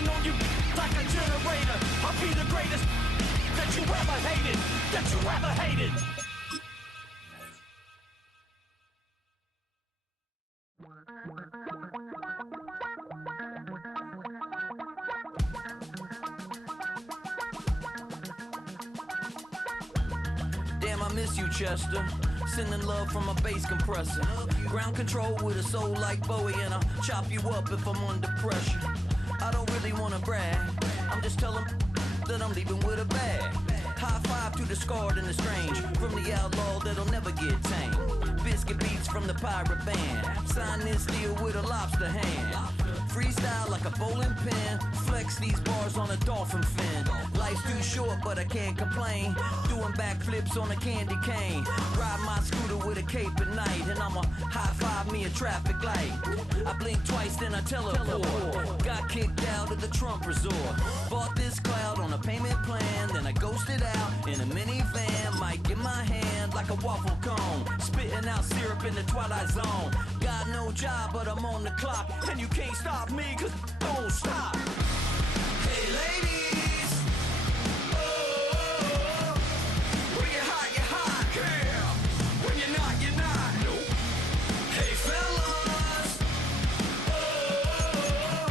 running on you like a generator. I'll be the greatest that you ever hated, that you ever hated. Damn, I miss you, Chester. Sending love from a bass compressor. Ground control with a soul like Bowie, and I'll chop you up if I'm under pressure. I don't really wanna brag, I'm just telling that I'm leaving with a bag. High five to the scarred and the strange, from the outlaw that'll never get tamed. Biscuit beats from the pirate band, sign this deal with a lobster hand. Freestyle like a bowling pin, flex these bars on a dolphin fin. Life's too short but I can't complain, doing backflips on a candy cane. Ride my scooter with a cape at night, and I'ma high five me a traffic light. I blink twice then I teleport, got kicked out of the Trump resort. Bought this cloud on a payment plan, then I ghosted out in a minivan. Mic in my hand like a waffle cone, spitting out syrup in the twilight zone. Got no job but I'm on the clock, and you can't stop me cause don't stop. Hey ladies, oh, when you're hot, girl. When you're not, nope. Hey fellas, oh,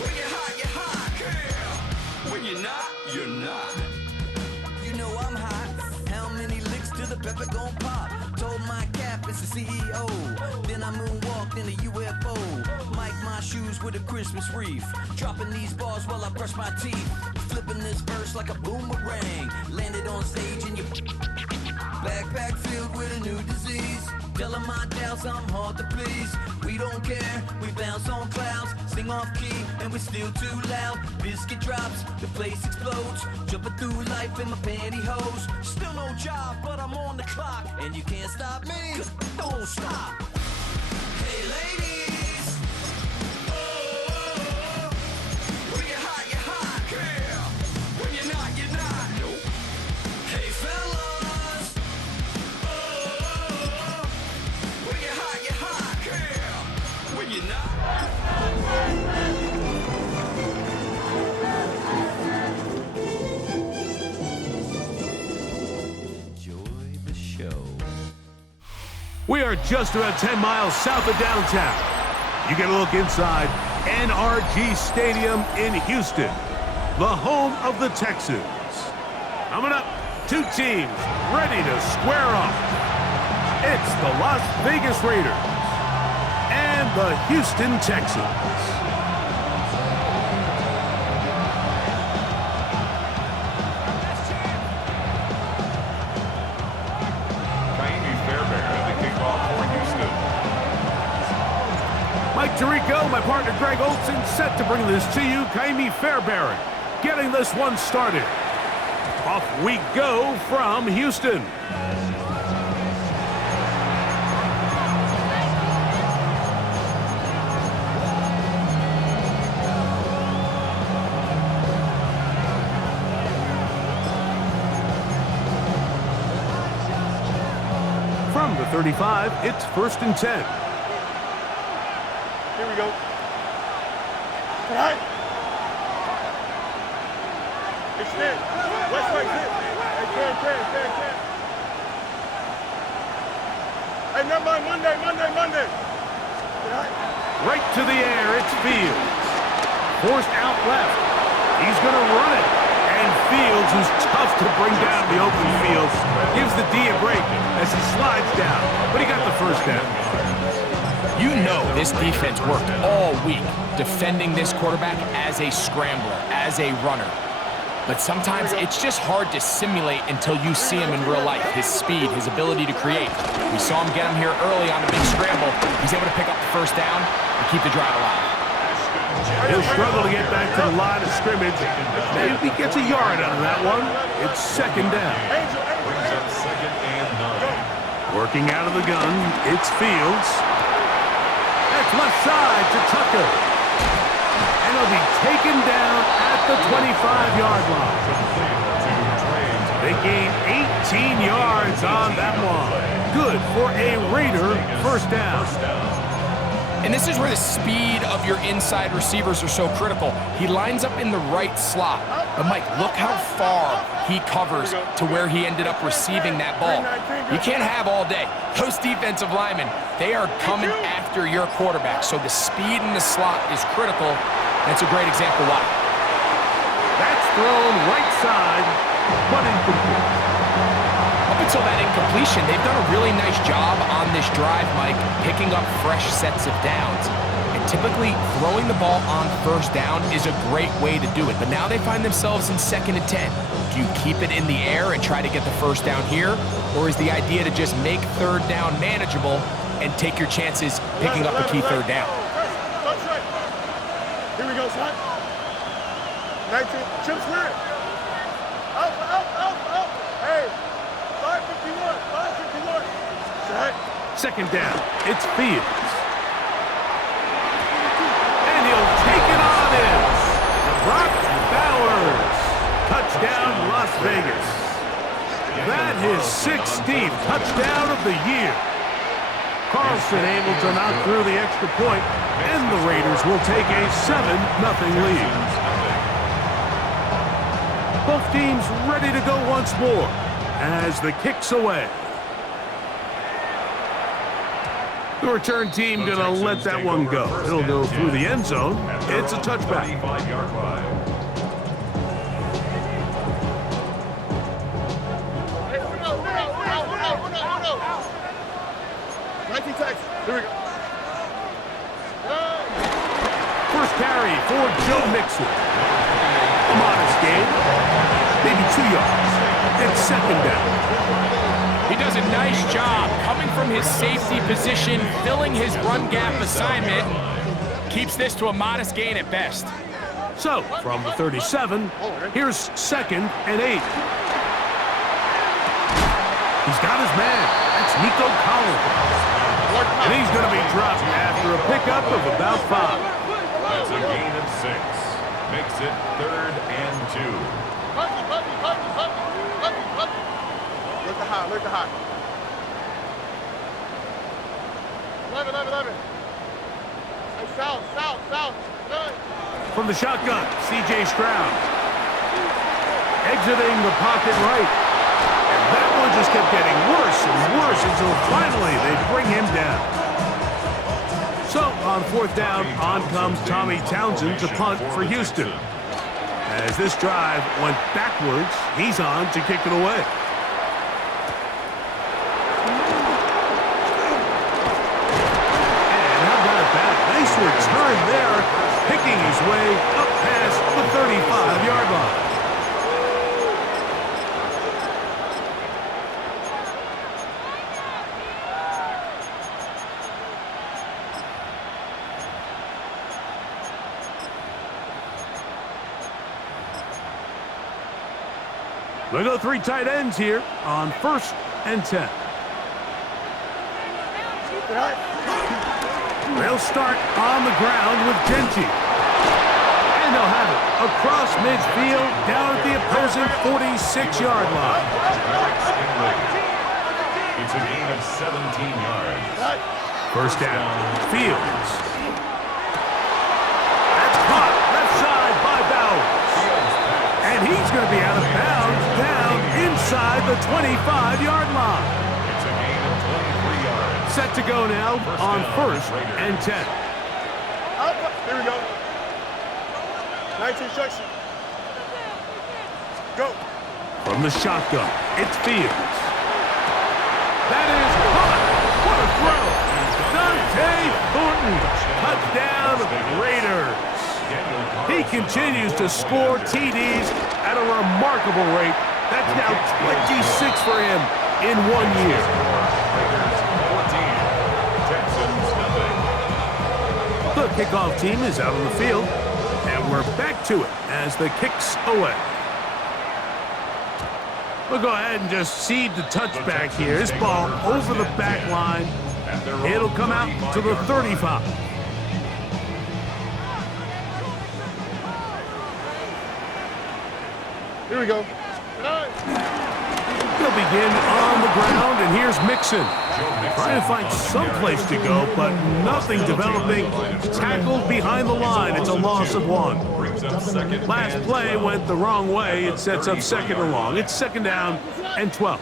when you're hot, girl. When you're not. You know I'm hot. How many licks till the pepper gon' pop? Told my cap it's the CEO. Then I moonwalked in a UFO. Mic my shoes with a Christmas wreath. Dropping these bars while I brush my teeth. Flipping this verse like a boomerang. Landed on stage in your backpack filled with a new disease. Telling my doubts I'm hard to please. We don't care, we bounce on clouds. Sing off key and we're still too loud. Biscuit drops, the place explodes. Jumping through life in my pantyhose. Still no job, but I'm on the clock. And you can't stop me, cause don't stop. Hey ladies, oh, when you're hot, girl. When you're not, nope. Hey fellas, oh, when you're hot, girl. When you're not. We are just about 10 miles south of downtown. You get a look inside NRG Stadium in Houston, the home of the Texans. Coming up, two teams ready to square off. It's the Las Vegas Raiders and the Houston Texans. Mike Tirico, my partner Greg Olson, set to bring this to you. Kaimi Fairbairn getting this one started. Off we go from Houston. From the 35, it's 1st and 10. Here we go. All right. Extend. West right hit. Hey, can. Hey, never mind. Monday. All right. Right to the air, it's Fields. Forced out left. He's going to run it. And Fields, who's tough to bring down the open field, gives the D a break as he slides down. But he got the first down. You know this defense worked all week defending this quarterback as a scrambler, as a runner. But sometimes it's just hard to simulate until you see him in real life, his speed, his ability to create. We saw him get him here early on the big scramble. He's able to pick up the first down and keep the drive alive. He'll struggle to get back to the line of scrimmage. Maybe he gets a yard out of that one. It's 2nd down. Working out of the gun, it's Fields. That's left side to Tucker. And he'll be taken down at the 25-yard line. They gain 18 yards on that one. Good for a Raider first down. And this is where the speed of your inside receivers are so critical. He lines up in the right slot. But Mike, look how far he covers to where he ended up receiving that ball. You can't have all day. Those defensive linemen, they are coming after your quarterback. So the speed in the slot is critical. That's a great example why. That's thrown right side, but incomplete. Up until that incompletion, they've done a really nice job on this drive, Mike, picking up fresh sets of downs. And typically, throwing the ball on first down is a great way to do it. But now they find themselves in 2nd and 10. Do you keep it in the air and try to get the first down here? Or is the idea to just make 3rd down manageable and take your chances picking up a key 3rd down? Here we go, son. 19. Chips clear. Up. Hey. 551. 551. Set. 2nd down. It's Fields. And he'll take it on in. Brock Bowers. Touchdown, Las Vegas. That his 16th touchdown of the year. Carlson able to knock through the extra point, and the Raiders will take a 7-0 lead. Both teams ready to go once more as the kick's away. The return team gonna let that one go. It'll go through the end zone. It's a touchback. 19 Texans. Here we go. First carry for Joe Mixon. A modest gain, maybe 2 yards. It's 2nd down. He does a nice job coming from his safety position, filling his run gap assignment. Keeps this to a modest gain at best. So, from the 37, here's 2nd and 8. He's got his man. That's Nico Collins. And he's going to be dropped after a pickup of about 5. That's a gain of 6. Makes it 3rd and 2. Look the high. 11. Hey, south. Good. From the shotgun, C.J. Stroud. Exiting the pocket right. And that one just kept getting worse and worse until finally they bring him down. So, on 4th down, on comes Tommy Townsend to punt for Houston. As this drive went backwards, he's on to kick it away. And how about that? Nice return there, picking his way up past the 35-yard line. We'll go 3 tight ends here on 1st and 10. They'll start on the ground with Genty. And they'll have it across midfield down at the opposing 46-yard line. It's a gain of 17 yards. 1st down, Fields. That's caught left side by Bowers. And he's going to be out of bounds down inside the 25-yard line. It's a gain of 23 yards. Set to go now on 1st and 10. Here we go. 19 instruction. Go. From the shotgun, it's Fields. That is caught. What a throw. Dante Thornton. Touchdown, Raiders. He continues to score TDs at a remarkable rate. That's now 26 for him in 1 year. Raiders 14. Texans 0. The kickoff team is out on the field, and we're back to it as the kick's away. We'll go ahead and just cede the touchback here. This ball over the back line. It'll come out to the 35. Here we go. He'll begin on the ground, and here's Mixon. Trying to find some place to go, but nothing developing. Tackled behind the line. It's a loss of 1. Last play went the wrong way. It sets up second and long. It's second down and 12.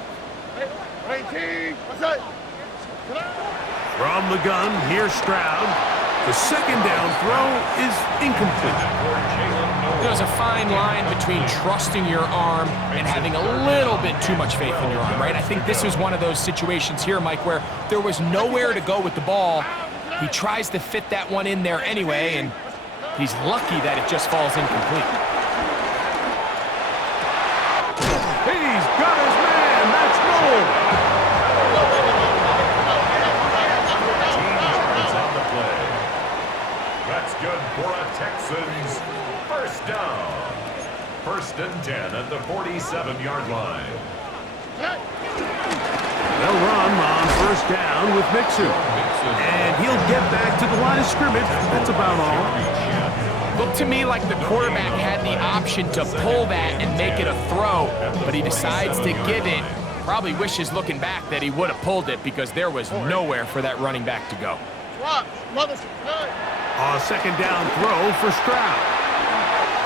From the gun, here's Stroud. The second down throw is incomplete. There's a fine line between trusting your arm and having a little bit too much faith in your arm, right? I think this was one of those situations here, Mike, where there was nowhere to go with the ball. He tries to fit that one in there anyway, and he's lucky that it just falls incomplete. He's got his man. That's goal. On the play. That's good for a Texans first down. First and 10 at the 47-yard line. They'll run on first down with Mixon. And he'll get back to the line of scrimmage. That's about all. Looked to me like the quarterback had the option to pull that and make it a throw, but he decides to give it. Probably wishes looking back that he would have pulled it because there was nowhere for that running back to go. A second down throw for Stroud.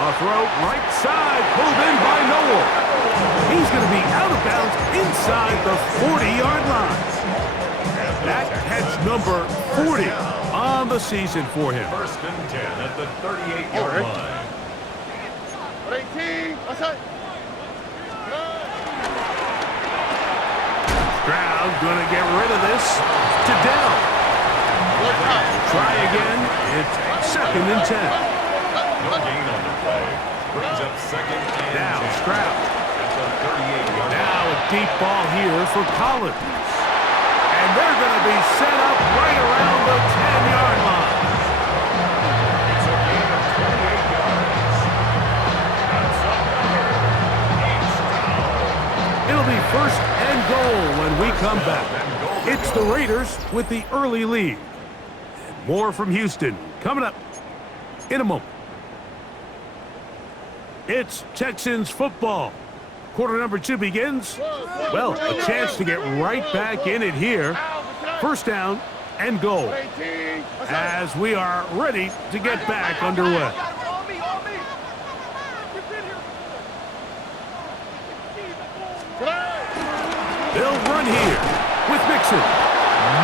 A throw right side, pulled in by Noel. He's going to be out of bounds inside the 40-yard line. That catch number 40 on the season for him. First and 10 at the 38-yard line. Stroud going to get rid of this to Dell. Try again. It's second and 10. No gain on the play. Brings up second and Now 10. Stroud. At the 38-yard line. Now a deep ball here for Collins. And they're going to be set up right around the 10-yard line. It's a gain of 28 yards. That's a number. It'll be first and goal when we come back. It's the Raiders with the early lead. And more from Houston coming up in a moment. It's Texans football. Quarter number 2 begins. Well, a chance to get right back in it here. First down and goal as we are ready to get back underway. They'll run here with Mixon.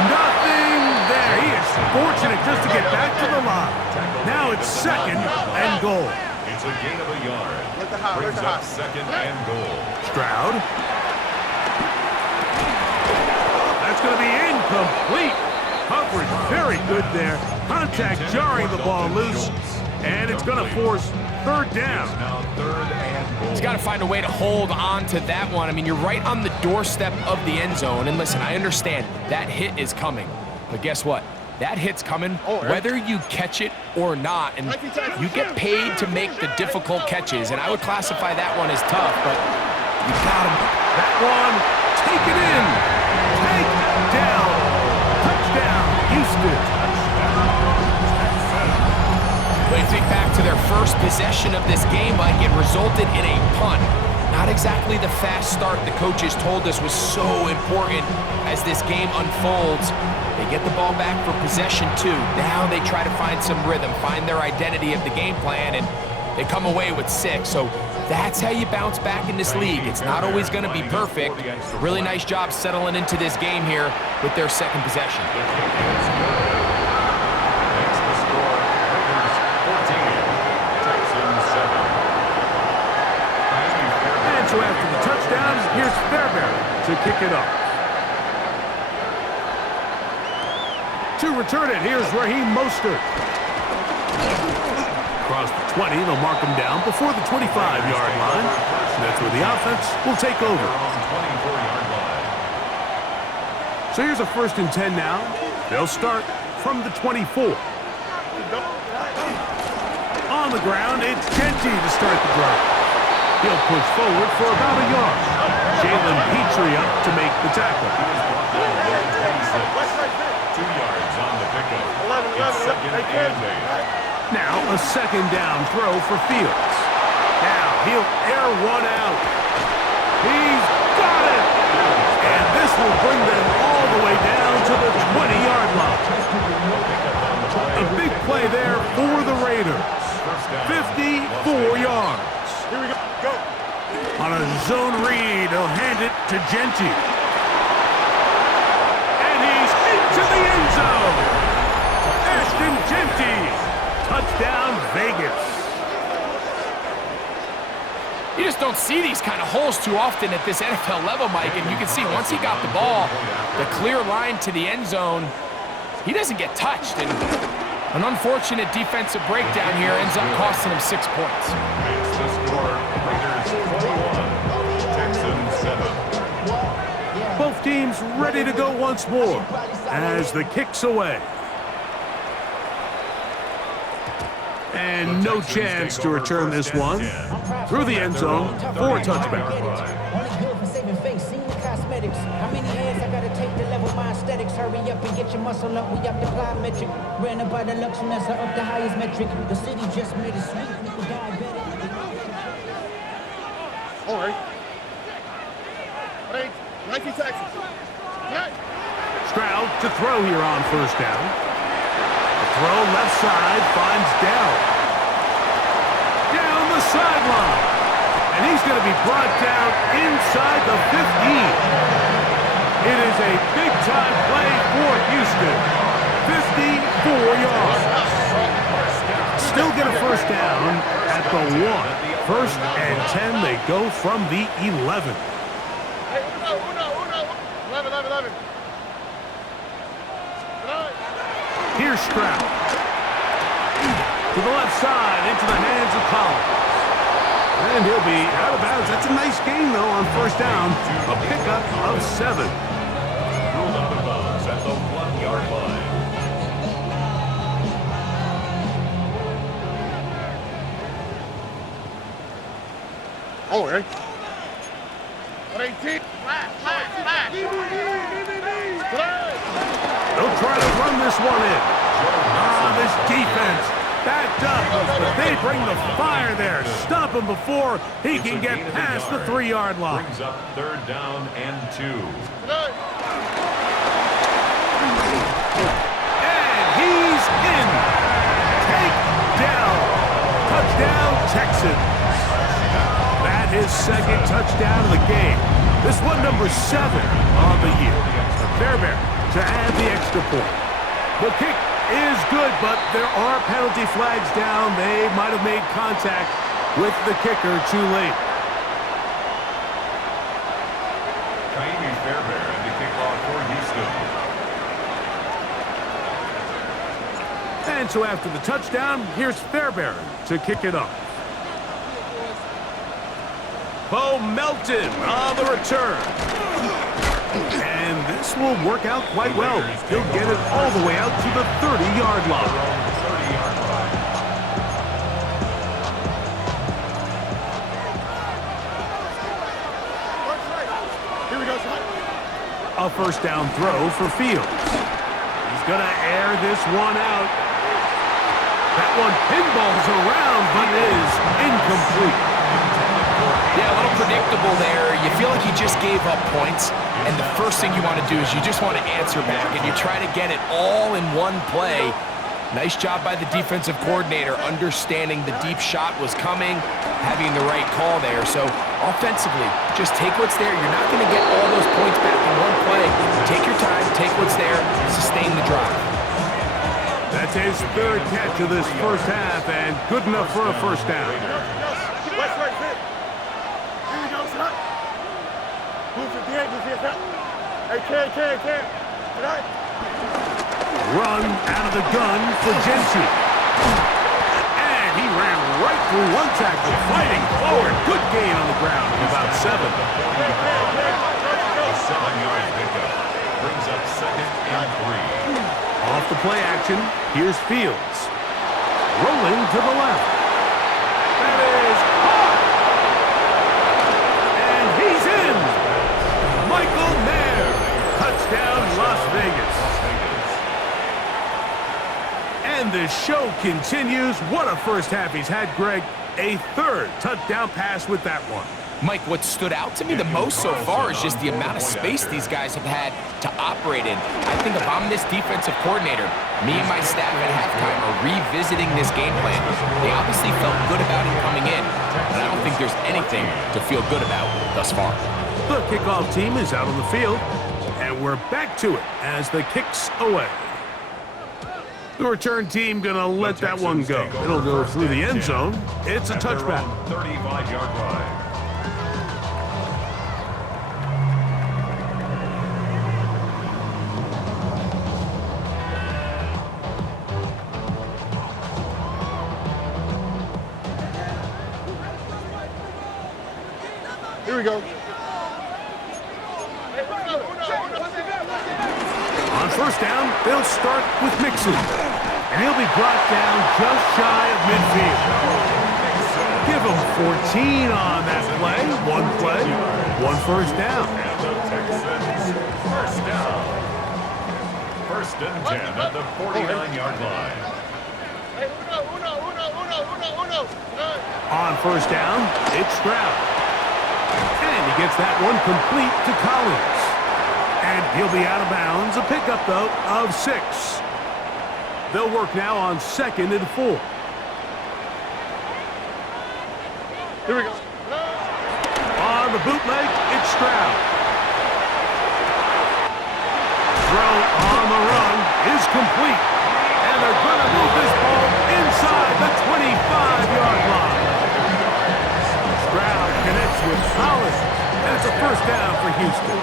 Nothing there. He is fortunate just to get back to the line. Now it's second and goal. It's a gain of a yard. Brings up second and goal. Stroud. That's going to be incomplete. Coverage very good there. Contact jarring the ball loose. And it's going to force third down. Now third and goal. He's got to find a way to hold on to that one. I mean, you're right on the doorstep of the end zone. And listen, I understand that hit is coming. But guess what? That hit's coming whether you catch it or not. And you get paid to make the difficult catches. And I would classify that one as tough, but you got him. That one, take it in. Take down. Touchdown, Houston. When you think back to their first possession of this game, like it resulted in a punt. Not exactly the fast start the coaches told us was so important as this game unfolds. They get the ball back for possession 2. Now they try to find some rhythm, find their identity of the game plan, and they come away with 6. So that's how you bounce back in this league. It's not always going to be perfect. Really nice job settling into this game here with their second possession. Makes the score Raiders 14, Texans 7. And so after the touchdown, here's Fairbairn to kick it off. To return it, here's Raheem Mostert. Across the 20, they'll mark him down before the 25-yard line. And that's where the offense will take over. So here's a first and 10 now. They'll start from the 24. On the ground, it's Genty to start the drive. He'll push forward for about a yard. Jalen Petrie up to make the tackle. 2 yards on the pickup. It's second and 8. Now a second down throw for Fields. Now he'll air one out. He's got it! On a zone read, he'll hand it to Genti. And he's into the end zone. Ashton Genti. Touchdown, Vegas. You just don't see these kind of holes too often at this NFL level, Mike, and you can see once he got the ball, the clear line to the end zone, he doesn't get touched, and an unfortunate defensive breakdown here ends up costing him 6 points. Makes the score Raiders 41, Texans 7. Both teams ready to go once more as the kick's away. And no chance to return this one. Through the end zone for a touchback. Only good for saving face, seen the cosmetics. How many hands I gotta take to level my aesthetics? Hurry up and get your muscle up, we up the plyometric. Ran up by the Lux and that's up the highest metric. The city just made it sweet, people diabetic. All right. Hey, Nike Texans. Hey. Stroud to throw here on first down. Throw left side, finds Dell. Down the sideline. And he's going to be brought down inside the 15. It is a big-time play for Houston. 54 yards. Still get a first down at the 1. 1st and 10, they go from the 11. Hey, uno. 11. Here's Stroud. To the left side, into the hands of Collins. And he'll be out of bounds. That's a nice gain, though, on first down. A pickup of 7. Ruled out of bounds at the 1-yard line. All right. 18. Flash. They'll try to run this one in. This defense backed up, but they bring the fire there. Stop him before he can get past the 3-yard line. Brings up 3rd down and 2. And he's in. Take down. Touchdown, Texans. That is 2nd touchdown of the game. This one number 7 on the year. Fairbairn to add the extra point. The kick is good, but there are penalty flags down. They might have made contact with the kicker too late. Fairbairn to kick off for Houston. And so after the touchdown, here's Fairbairn to kick it off. Bo Melton on the return. And this will work out quite well. He'll get it all the way out to the 30-yard line. Here we go, son. A first down throw for Fields. He's going to air this one out. That one pinballs around, but is incomplete. Yeah, a little predictable there. You feel like he just gave up points, and the first thing you want to do is you just want to answer back, and you try to get it all in one play. Nice job by the defensive coordinator, understanding the deep shot was coming, having the right call there. So offensively, just take what's there. You're not going to get all those points back in one play. Take your time, take what's there, sustain the drive. That's his 3rd catch of this first half, and good enough for a first down. West right fit. Here we go, son. Move 58, move 58. Hey, K. Tonight. Run out of the gun for Genti. And he ran right through one tackle, fighting forward. Good gain on the ground of about 7. A 7-yard pickup. Brings up 2nd and 3. Off the play action, here's Fields. Rolling to the left. That is hot. And he's in. Michael Mayer. Touchdown, Las Vegas. And the show continues. What a first half he's had, Greg. A 3rd touchdown pass with that one. Mike, what stood out to me the most so far is just the amount of space these guys have had to operate in. I think if I'm this defensive coordinator, me and my staff at halftime are revisiting this game plan. They obviously felt good about it coming in, but I don't think there's anything to feel good about thus far. The kickoff team is out on the field, and we're back to it as the kick's away. The return team gonna let that one go. It'll go through the end zone. It's a touchback. 35-yard line. Here we go. On first down, they'll start with Mixon. And he'll be brought down just shy of midfield. Give him 14 on that play. One first down. And the Texans, first down. First and 10 at the 49-yard line. On first down, it's Stroud. And he gets that one complete to Collins. And he'll be out of bounds. A pickup, though, of 6. They'll work now on 2nd and 4. Here we go. On the bootleg, it's Stroud. Throw on the run is complete. And they're going to move this ball inside the 25-yard line. Stroud connects with Collins. And it's a first down for Houston.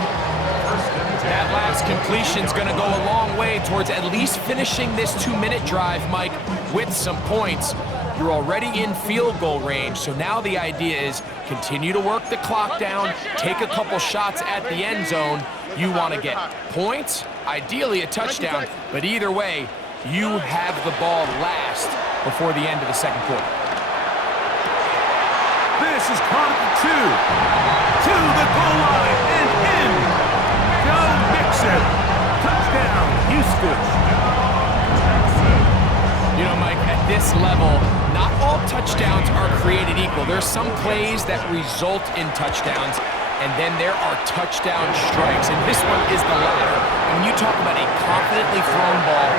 That last completion's going to go a long way towards at least finishing this 2-minute drive, Mike, with some points. You're already in field goal range, so now the idea is continue to work the clock down, take a couple shots at the end zone. You want to get points, ideally a touchdown, but either way, you have the ball last before the end of the second quarter. This is caught at the 2. To the goal line and in. Joe Mixon. Touchdown, Houston. You know, Mike, at this level, not all touchdowns are created equal. There's some plays that result in touchdowns, and then there are touchdown strikes, and this one is the latter. And when you talk about a confidently thrown ball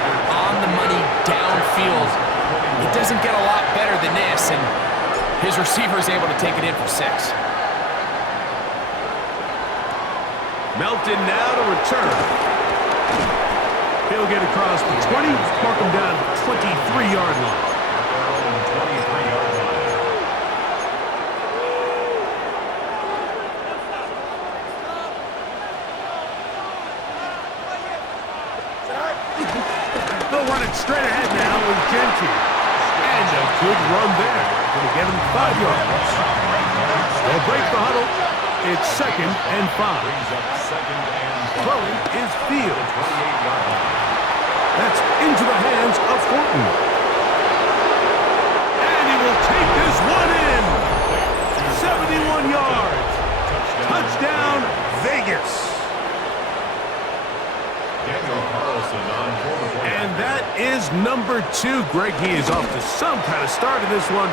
on the money downfield, it doesn't get a lot better than this, and his receiver is able to take it in for 6. Melton now to return. He'll get across the 20, mark him down to the 23-yard line. They'll run it straight ahead now with Genty. And a good run there. Going to get him 5 yards. They'll break the huddle. It's 2nd and 5. Throwing is Fields. That's into the hands of Horton. And he will take this one in. 71 yards. Touchdown, Vegas. And that is number 2. Greg, he is off to some kind of start in this one.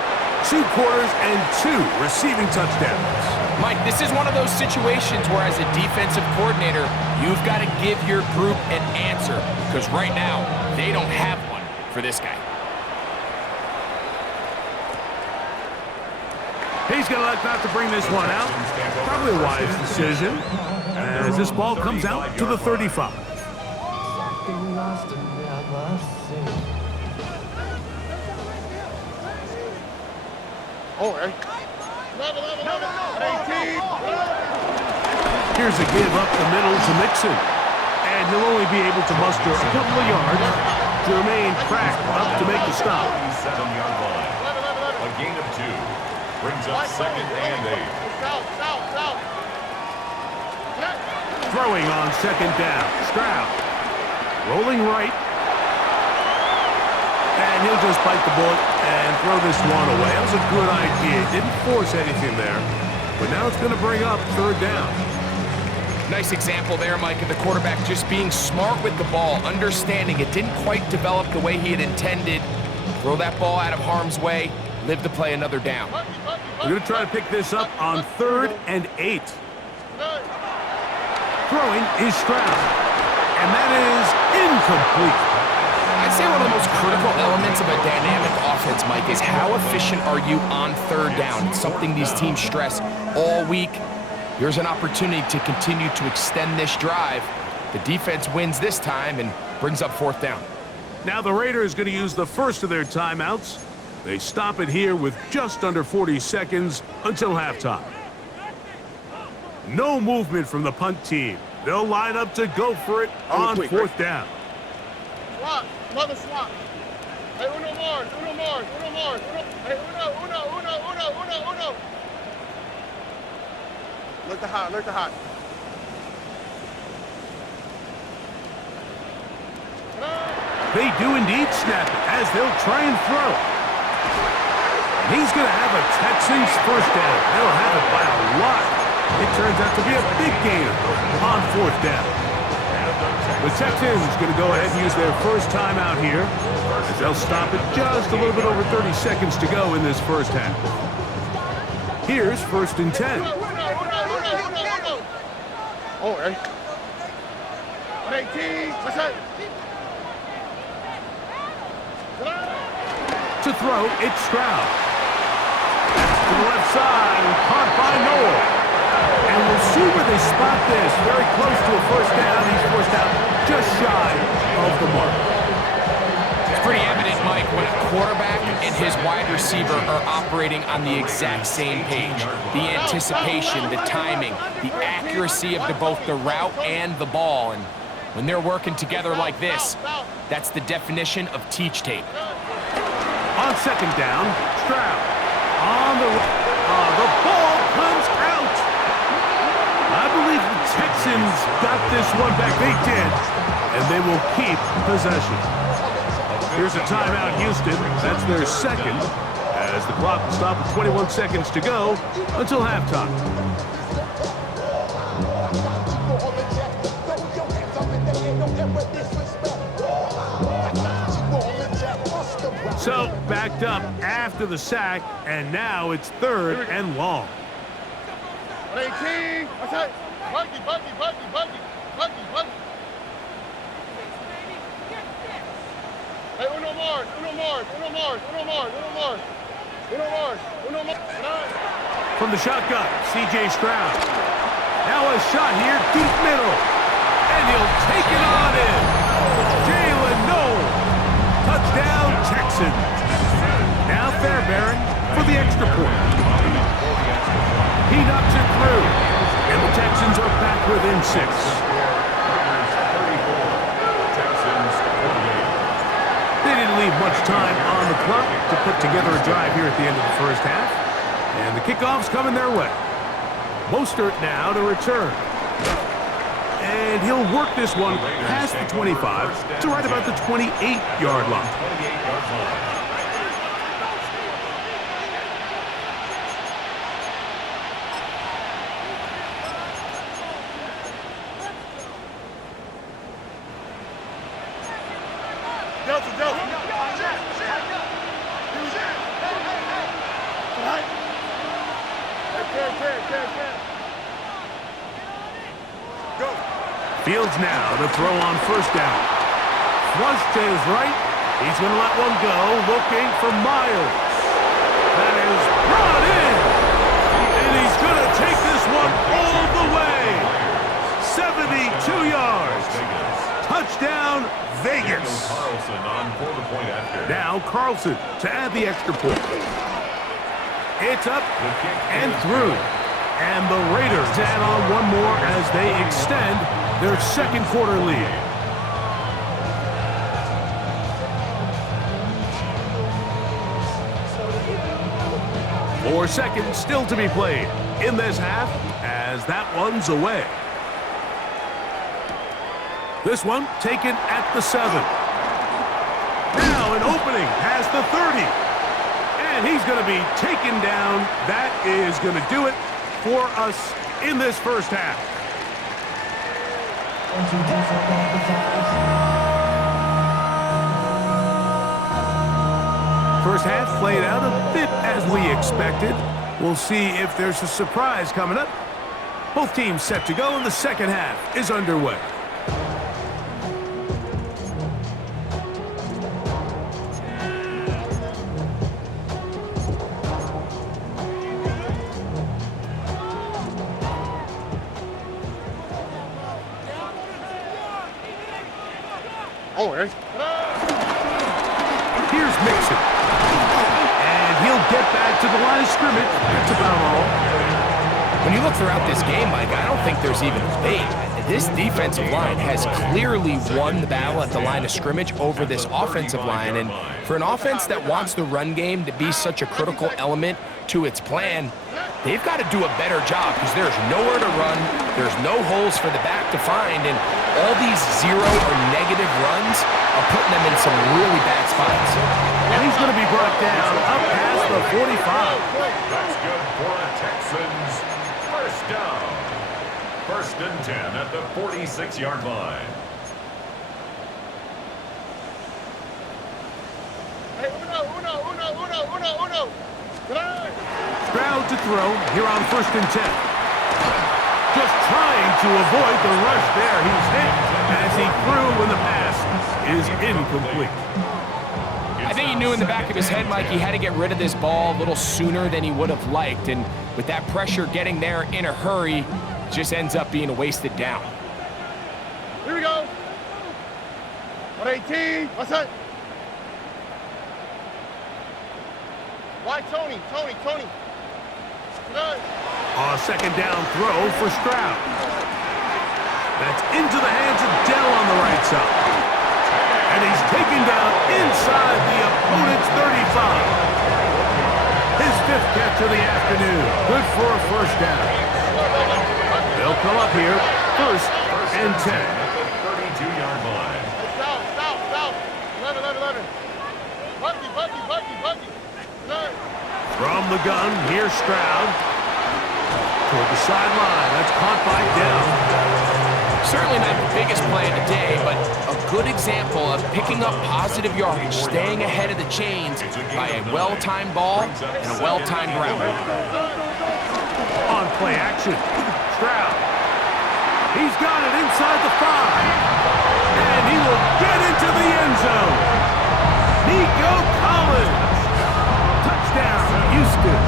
2 quarters and 2 receiving touchdowns. Mike, this is one of those situations where as a defensive coordinator, you've got to give your group an answer, because right now, they don't have one for this guy. He's going to elect not to bring this one out. Probably a wise decision, as this ball comes out to the 35. Oh, hey. Here's a give up the middle to Mixon. And he'll only be able to muster a couple of yards. Jermaine Pratt up to make the stop. 7-yard line. A gain of 2. Brings up 2nd and 8. Throwing on 2nd down. Stroud. Rolling right. And he'll just bite the bullet and throw this one away. That was a good idea. Didn't force anything there. But now it's going to bring up 3rd down. Nice example there, Mike, of the quarterback just being smart with the ball, understanding it didn't quite develop the way he had intended. Throw that ball out of harm's way, live to play another down. We're going to try to pick this up on 3rd and 8. Throwing is Stroud. And that is incomplete. I'd say one of the most critical elements of a dynamic offense, Mike, is how efficient are you on 3rd down? It's something these teams stress all week. Here's an opportunity to continue to extend this drive. The defense wins this time and brings up 4th down. Now the Raiders going to use the first of their timeouts. They stop it here with just under 40 seconds until halftime. No movement from the punt team. They'll line up to go for it on 4th down. Swap, another swap. Hey, uno more. Hey, uno. Look the hot. They do indeed snap it as they'll try and throw. And he's going to have a Texans first down. They'll have it by a lot. It turns out to be a big gain on 4th down. The Texans going to go ahead and use their first timeout here as they'll stop it just a little bit over 30 seconds to go in this first half. Here's 1st and 10. Oh, hey. 118. What's that? To throw, it's Stroud. That's to the left side, caught by Noel. And we'll see where they spot this. Very close to a first down. He's forced out just shy of the mark. It's pretty evident, Mike, when a quarterback and his wide receiver are operating on the exact same page. The anticipation, the timing, the accuracy of both the route and the ball. And when they're working together like this, that's the definition of teach tape. On 2nd down, Stroud. On the ball comes out. I believe the Texans got this one back. They did. And they will keep possession. Here's a timeout, Houston. That's their second. As the clock will stop with 21 seconds to go until halftime. So, backed up after the sack, and now it's 3rd and long. 118. What's that? Buggy. Hey, uno more. From the shotgun, C.J. Stroud. Now a shot here, deep middle. And he'll take it on in. Jalen Noel. Touchdown, Texans. Now Fairbairn for the extra point. He knocks it through. And the Texans are back within 6. They didn't leave much time on the clock to put together a drive here at the end of the first half. And the kickoff's coming their way. Mostert now to return. And he'll work this one past the 25 to right about the 28-yard line. Fields now to throw on first down. Flush to his right. He's going to let one go, looking for Miles. That is brought in. And he's going to take this one all the way. 72 yards. Touchdown, Vegas. Now Carlson to add the extra point. It's up and through. And the Raiders add on one more as they extend their second quarter lead. Four seconds still to be played in this half as that one's away. This one taken at the 7. Now an opening past the 30. And he's going to be taken down. That is going to do it for us in this first half. First half played out a bit as we expected. We'll see if there's a surprise coming up. Both teams set to go, and the second half is underway. Oh, hey. Here's Mixon. And he'll get back to the line of scrimmage. That's about all. When you look throughout this game, Mike, I don't think there's even a debate. This defensive line has clearly won the battle at the line of scrimmage over this offensive line. And for an offense that wants the run game to be such a critical element to its plan, they've got to do a better job because there's nowhere to run, there's no holes for the back to find, and all these zero or negative runs are putting them in some really bad spots. And he's going to be brought down up past the 45. That's good for a Texans first down. First and 10 at the 46-yard line. Hey, uno. Stroud to throw here on first and 10. Just trying to avoid the rush there. He's hit as he threw when the pass is incomplete. I think he knew in the back of his head, Mike, he had to get rid of this ball a little sooner than he would have liked. And with that pressure getting there in a hurry, it just ends up being a wasted down. Here we go. 118. What's that? Why Tony? A second down throw for Stroud. That's into the hands of Dell on the right side. And he's taken down inside the opponent's 35. His fifth catch of the afternoon. Good for a first down. They'll come up here, first and 10. 32-yard line. South. 11. Bucky. From the gun, here's Stroud. Toward the sideline. That's caught by Dell. Certainly not the biggest play of the day, but a good example of picking up positive yardage, staying ahead of the chains by a well-timed ball and a well-timed route. On play action, Stroud. He's got it inside the 5. And he will get into the end zone. Nico Collins. Touchdown, Houston.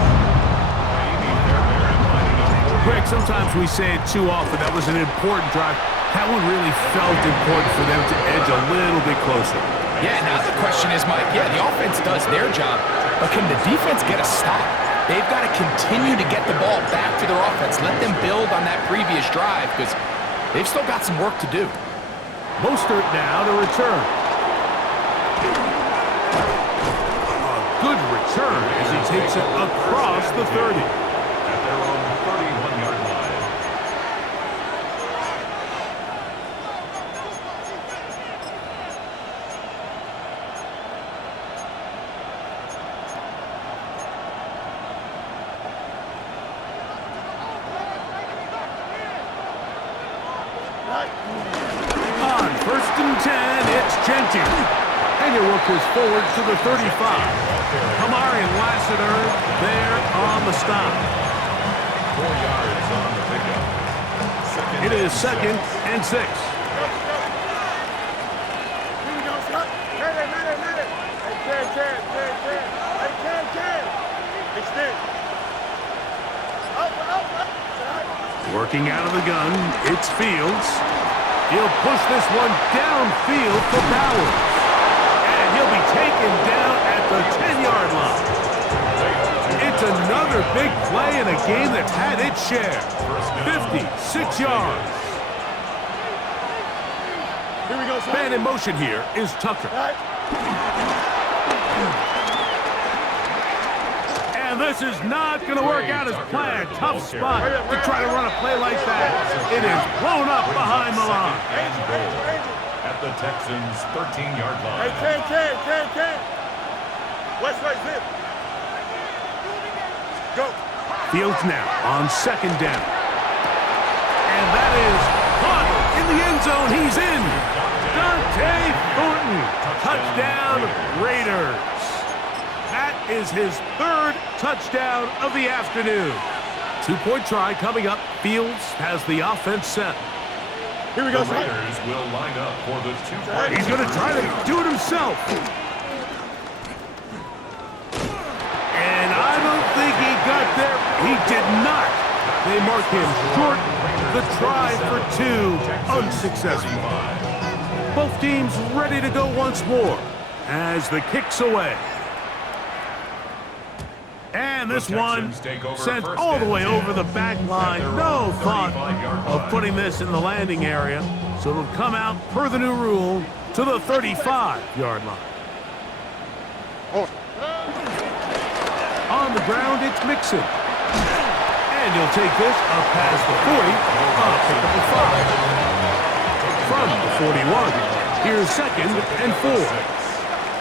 Greg, sometimes we say it too often. That was an important drive. That one really felt important for them to edge a little bit closer. Yeah, now the question is, Mike, the offense does their job, but can the defense get a stop? They've got to continue to get the ball back to their offense. Let them build on that previous drive because they've still got some work to do. Mostert now to return. A good return as he takes it across the 30. At their own 31-yard line. On first and 10, it's Genty. And your work is forward to the 35. Kamari and Lassiter there on the stop. 4 yards on the pickup. It is second and 6. Here we go, Scott. Minute. Hey, Ken. Extend. Up. Working out of the gun, it's Fields. He'll push this one downfield for Bowers. And he'll be taken down at the 10-yard line. It's another big play in a game that's had its share. 56 yards. Here we go, Scott. Man in motion here is Tucker. And this is not going to work out as planned. Tough spot to try to run a play like that. It is blown up behind the line. And goal at the Texans' 13-yard line. Hey, Ken. West right, zip. Go. Fields now on second down. And that is caught in the end zone. He's in. Dante Thornton. Touchdown Raiders. That is his third touchdown of the afternoon. Two-point try coming up. Fields has the offense set. Here we go, The Raiders will line up for the two-point. He's going to try to do it himself. And I don't think he got there. He did not. They mark him short. The try for two, unsuccessful. Both teams ready to go once more as the kick's away. And this one sent all the way over the back line. No thought of putting this in the landing area. So it'll come out per the new rule to the 35-yard line. On the ground, it's Mixon. And he'll take this up past the 40, pick up the 5. From the 41, here's 2nd and 4.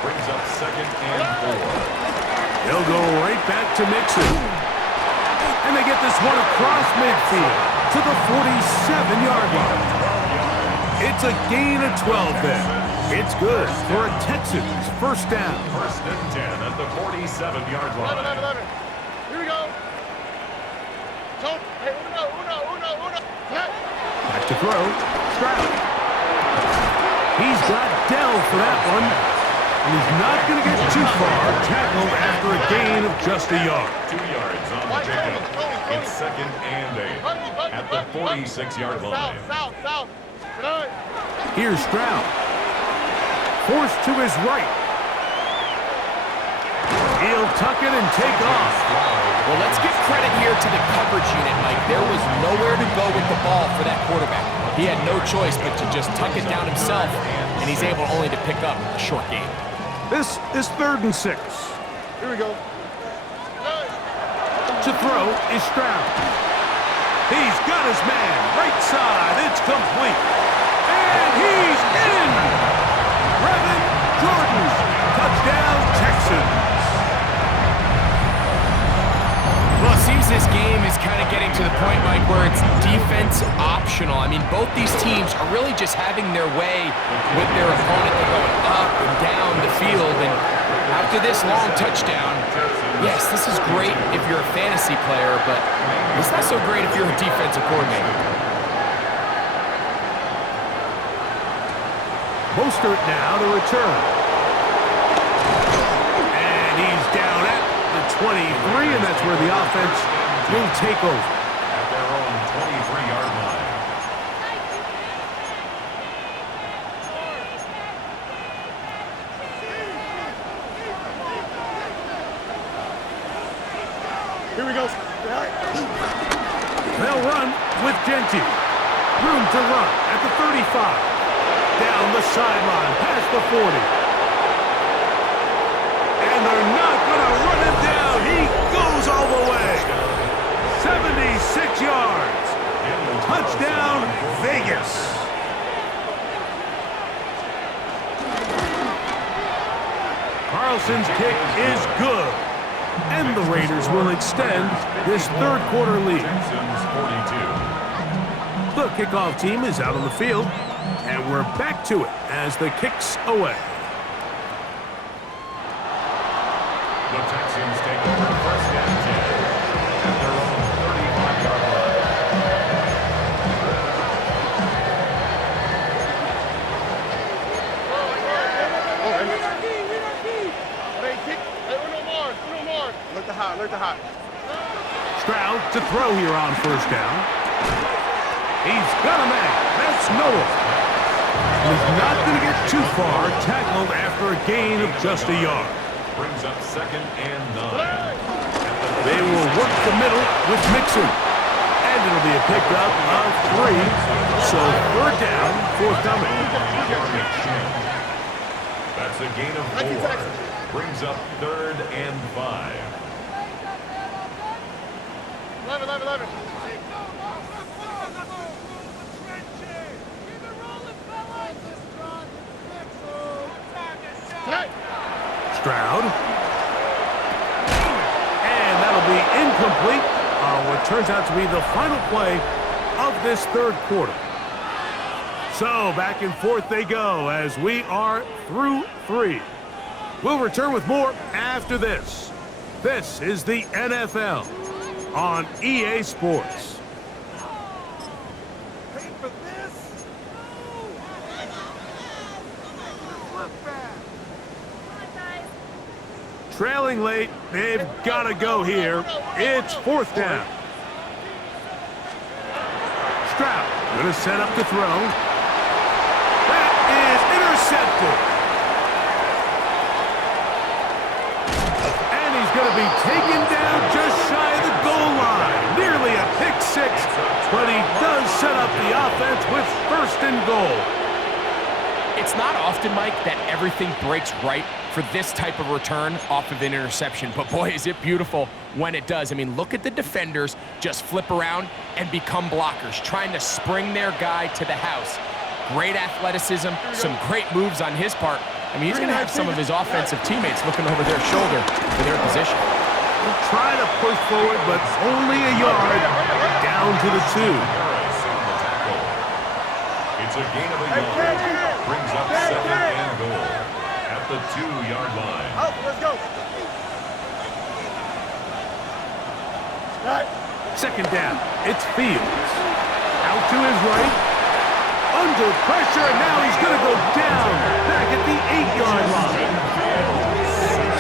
Brings up 2nd and 4. They'll go right back to Mixon. And they get this one across midfield to the 47-yard line. It's a gain of 12 there. It's good for a Texans first down. 1st and 10 at the 47-yard line. 11. Here we go. Hey, uno. Back to throw. Stroud. He's got Dell for that one. And he's not going to get too far. Tackled after a gain of just a yard. 2 yards on the pickup. It's 2nd and 8 at the 46-yard line. South. Here's Stroud. Forced to his right. He'll tuck it and take off. Well, let's give credit here to the coverage unit, Mike. There was nowhere to go with the ball for that quarterback. He had no choice but to just tuck it down himself, and he's able only to pick up a short gain. This is 3rd and 6. Here we go. To throw is Stroud. He's got his man. Right side. It's complete. And he's in. Brevin Jordan. Touchdown, Texans. Well, it seems this game is kind of getting to the point, Mike, where it's defense optional. I mean, both these teams are really just having their way with their opponent. They're going up and down the field. And after this long touchdown, yes, this is great if you're a fantasy player, but it's not so great if you're a defensive coordinator. Mostert now to return. And he's down at the 23, and that's where the offense will take over. At their own 23-yard line. Here we go. They'll run with Genty. Room to run at the 35. Down the sideline, past the 40. And they're not going to run him down. He goes all the way. 76 yards. Touchdown, Vegas. Carlson's kick is good. And the Raiders will extend this third quarter lead. Texans 42. The kickoff team is out on the field, and we're back to it as the kick's away. The Texans take over 1st and 10 at their own 35-yard line. Alert the hot. Stroud to throw here on first down. He's got a man. That's Noah. And he's not going to get too far. Tackled after a gain of just a yard. Brings up 2nd and 9. They will work the middle with Mixon. And it'll be a pickup of 3. So 3rd down, forthcoming. That's a gain of 4. Brings up 3rd and 5. 11. Stroud. And that'll be incomplete. What turns out to be the final play of this third quarter. So back and forth they go as we are through 3. We'll return with more after this. This is the NFL on EA Sports. Trailing late, they've got to go here. It's 4th down. Stroud going to set up to throw. That is intercepted. And he's going to be taken down just shy of the goal line. Nearly a pick six, but he does set up the offense with 1st and goal. It's not often, Mike, that everything breaks right for this type of return off of an interception. But boy, is it beautiful when it does. I mean, look at the defenders just flip around and become blockers, trying to spring their guy to the house. Great athleticism, some great moves on his part. I mean, he's going to have some of his offensive teammates looking over their shoulder for their position. He'll try to push forward, but only a yard down to the 2. It's a gain of a yard. Brings up 2nd and goal at the 2-yard line. Out, let's go. Right. 2nd down. It's Fields. Out to his right. Under pressure, and now he's going to go down. Back at the 8-yard line.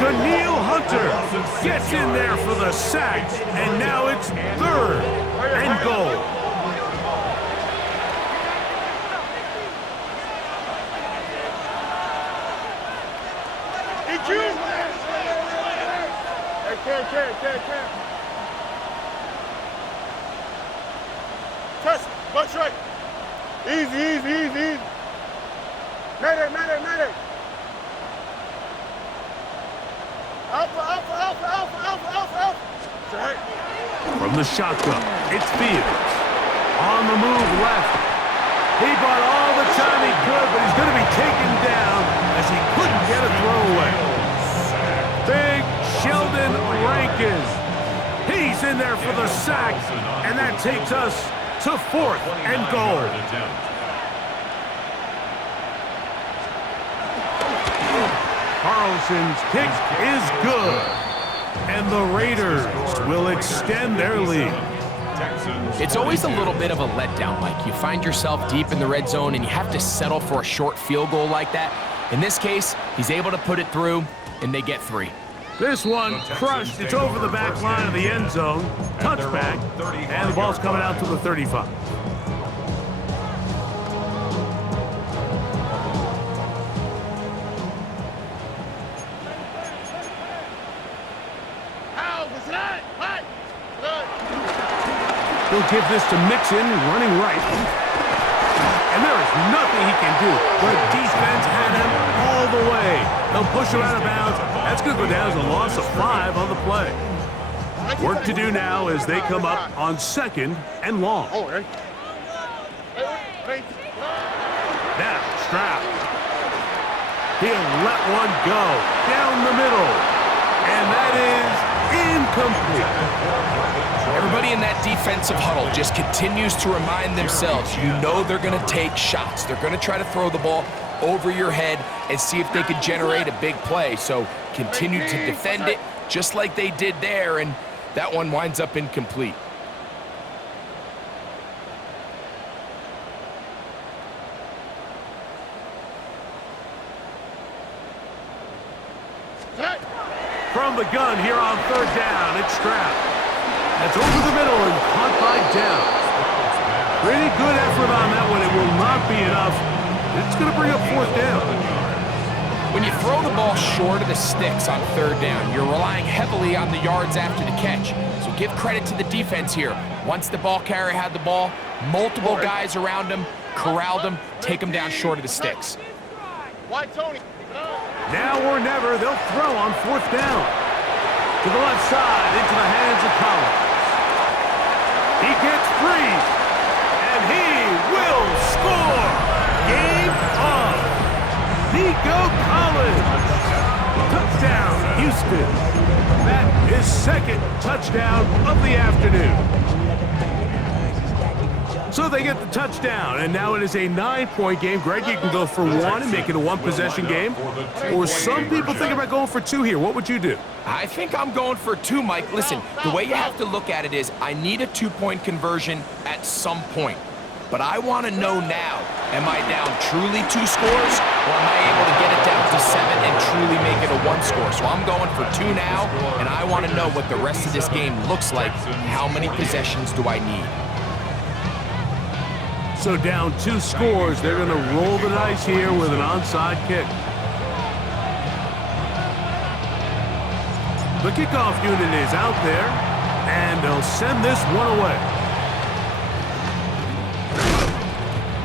Daniil Hunter gets in there for the sack, and now it's 3rd and goal. Can't. Test, watch right. Easy. Medic. Alpha. Right. From the shotgun, it's Fields. On the move left. He bought all the time he could, but he's going to be taken down as he couldn't get a throwaway. Big Sheldon Rankins. He's in there for the sack, and that takes us to 4th and goal. Carlson's kick is good, and the Raiders will extend their lead. It's always a little bit of a letdown, Mike. You find yourself deep in the red zone, and you have to settle for a short field goal like that. In this case, he's able to put it through, and they get 3. This one crushed. It's over the back line of the end zone. Touchback, and the ball's coming out to the 35. He'll give this to Mixon, running right. And there is nothing he can do. The defense had him all the way. They'll push him out of bounds. That's going to go down as a loss of 5 on the play. Work to do now as they come up on 2nd and long. Now, Stroud. He'll let one go down the middle. And that is incomplete. Everybody in that defensive huddle just continues to remind themselves, you know they're going to take shots. They're going to try to throw the ball over your head and see if they can generate a big play. So continue to defend it just like they did there, and that one winds up incomplete. From the gun here on 3rd down, it's Stroud. That's over the middle and caught by Downs. Pretty good effort on that one. It will not be enough. It's going to bring up 4th down. When you throw the ball short of the sticks on 3rd down, you're relying heavily on the yards after the catch. So give credit to the defense here. Once the ball carrier had the ball, multiple guys around him, corralled him, take him down short of the sticks. Now or never, they'll throw on 4th down. To the left side, into the hands of Collins. He gets free, and he will score. Game on. Nico Collins. Touchdown, Houston. That is 2nd touchdown of the afternoon. So they get the touchdown, and now it is a 9-point game. Greg, you can go for one and make it a one-possession game. Or some people think about going for two here. What would you do? I think I'm going for two, Mike. Listen, the way you have to look at it is I need a two-point conversion at some point. But I want to know now, am I down truly 2 scores, or am I able to get it down to 7 and truly make it a 1 score? So I'm going for 2 now, and I want to know what the rest of this game looks like. How many possessions do I need? So down 2 scores, they're going to roll the dice here with an onside kick. The kickoff unit is out there, and they'll send this one away.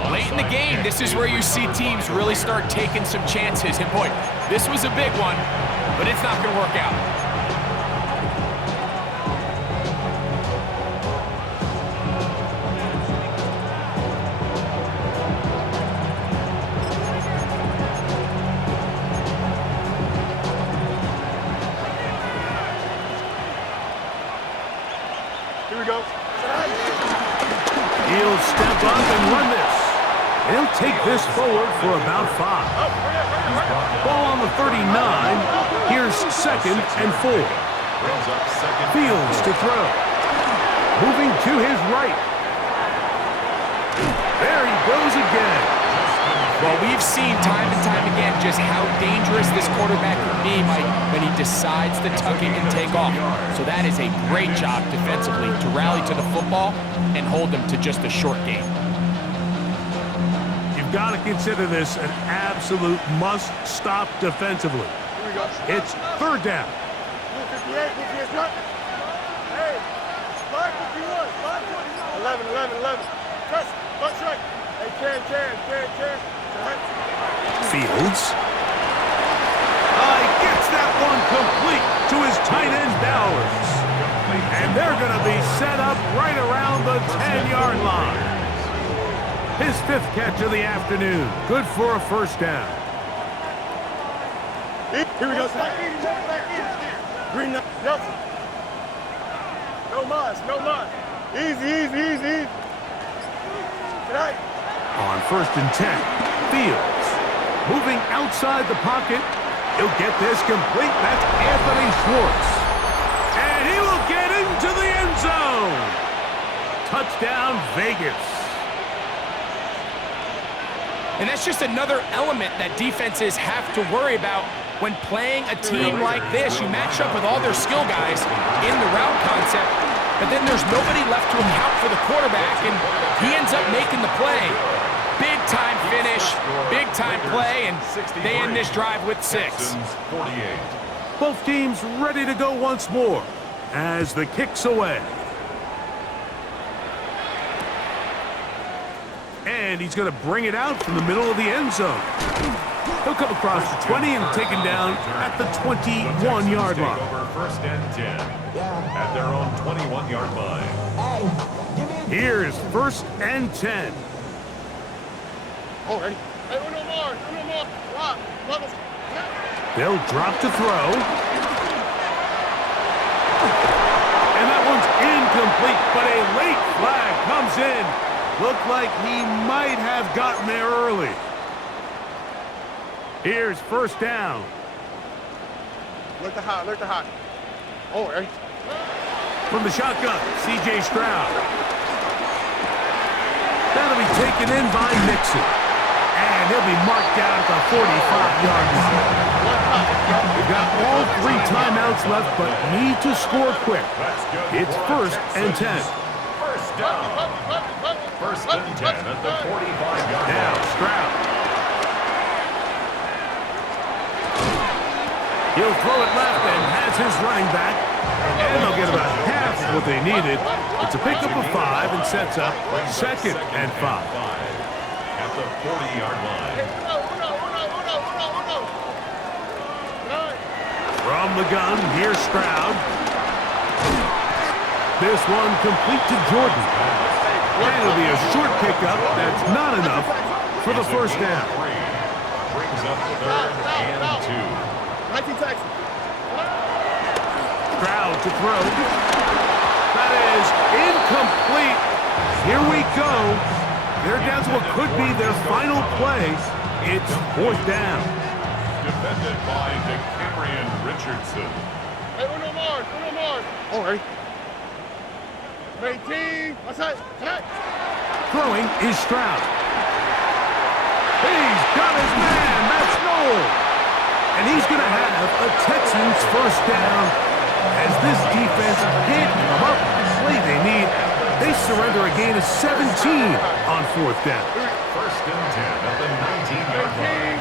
Late in the game, this is where you see teams really start taking some chances. And boy, this was a big one, but it's not going to work out. Here we go. He'll step up and run this. He'll take this forward for about 5. Ball on the 39. Here's 2nd and 4. Fields to throw. Moving to his right. There he goes again. Well, we've seen time and time again just how dangerous this quarterback can be, Mike, when he decides to tuck it and take off. So that is a great job defensively to rally to the football and hold them to just a short game. You've got to consider this an absolute must-stop defensively. Here we go. It's 3rd down. 58, hey, 551, 521. 11. Press, punch right. Hey, can. Fields. Gets that one complete to his tight end Bowers. And they're going to be set up right around the 10-yard line. His 5th catch of the afternoon. Good for a 1st down. Here we go, sir. Green Nelson. No mas. Easy. Tonight. On 1st and 10, Fields moving outside the pocket. He'll get this complete. That's Anthony Schwartz. And he will get into the end zone. Touchdown, Vegas. And that's just another element that defenses have to worry about when playing a team like this. You match up with all their skill guys in the route concept, but then there's nobody left to account for the quarterback, and he ends up making the play. Big-time finish, big-time play, and they end this drive with 6. Both teams ready to go once more as the kick's away. And he's going to bring it out from the middle of the end zone. He'll come across the 20 and taken down at the 21-yard line. Over 1st and 10 at their own 21-yard line. Here's 1st and 10. Oh, ready? Hey, no more. Wow. They'll drop to throw. And that one's incomplete, but a late flag comes in. Looked like he might have gotten there early. Here's 1st down. Look the hot. Oh, ready? From the shotgun, C.J. Stroud. That'll be taken in by Nixon. And he'll be marked down at the 45-yard line. We've got all 3 timeouts left, but need to score quick. It's 1st and 10. 1st down. 1st and 10 at the 45-yard line. Now Stroud. He'll throw it left and has his running back. And they'll get about half what they needed. It's a pickup of 5 and sets up 2nd and 5. At the 40-yard line. From the gun, here's Stroud. This one complete to Jordan. And it'll be a short pickup. That's not enough for the 1st down. Brings up 3rd and 2. 19 Texans. Stroud to throw. That is incomplete. Here we go. They're down to what could be their final play. It's 4th down. Defended by DeCamerion Richardson. Hey, Uno Mars. All right. 18. What's that? Throwing is Stroud. He's got his man. That's Noel. And he's going to have a Texans 1st down as this defense can't come up with the play they need. They surrender a gain of 17 on 4th down. 1st and 10 at the 19-yard line.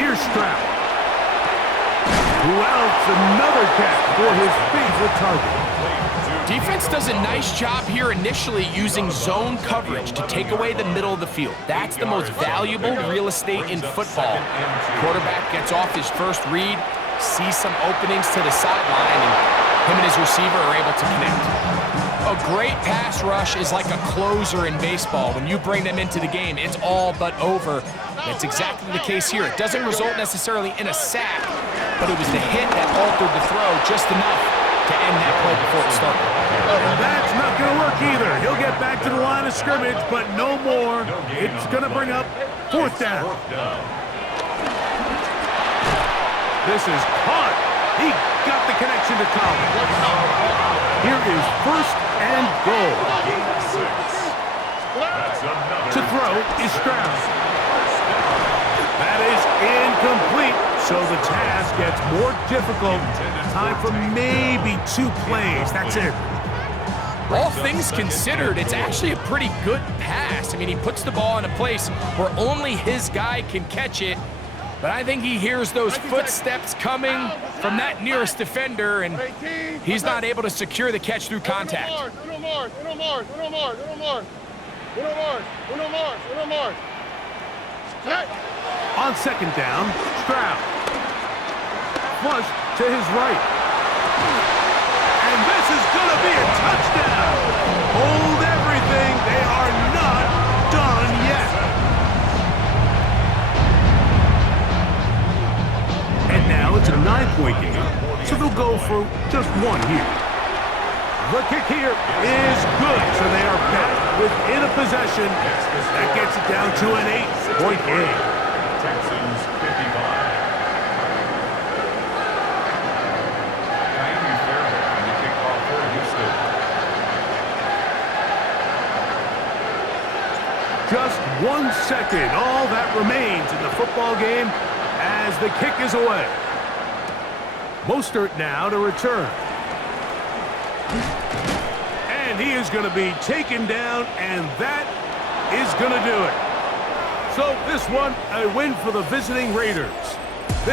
Here's Stroud. Who else? Another catch for his favorite target. Defense does a nice job here initially using zone coverage to take away the middle of the field. That's the most valuable real estate in football. Quarterback gets off his first read, sees some openings to the sideline, and him and his receiver are able to connect. A great pass rush is like a closer in baseball. When you bring them into the game, it's all but over. That's exactly the case here. It doesn't result necessarily in a sack, but it was the hit that altered the throw just enough to end that play before it started. And that's not going to work either. He'll get back to the line of scrimmage, but no more. It's going to bring up 4th down. This is caught. He got the connection to Collins. Here is 1st and goal. To throw is Stroud. That is incomplete, so the task gets more difficult. Time for maybe 2 plays. That's it. All things considered, it's actually a pretty good pass. I mean, he puts the ball in a place where only his guy can catch it, but I think he hears those footsteps coming from that nearest defender, and he's not able to secure the catch through contact. Uno Mars. On 2nd down, Stroud. Flush to his right. And this is going to be a touchdown. Hold everything. They are not done yet. And now it's a 9-point game, so they'll go for just 1 here. The kick here is good, so they are back within a possession. That gets it down to an 8-point game. Texans 55. Just 1 second, all that remains in the football game as the kick is away. Mostert now to return. And he is going to be taken down, and that is going to do it. So this one, a win for the visiting Raiders.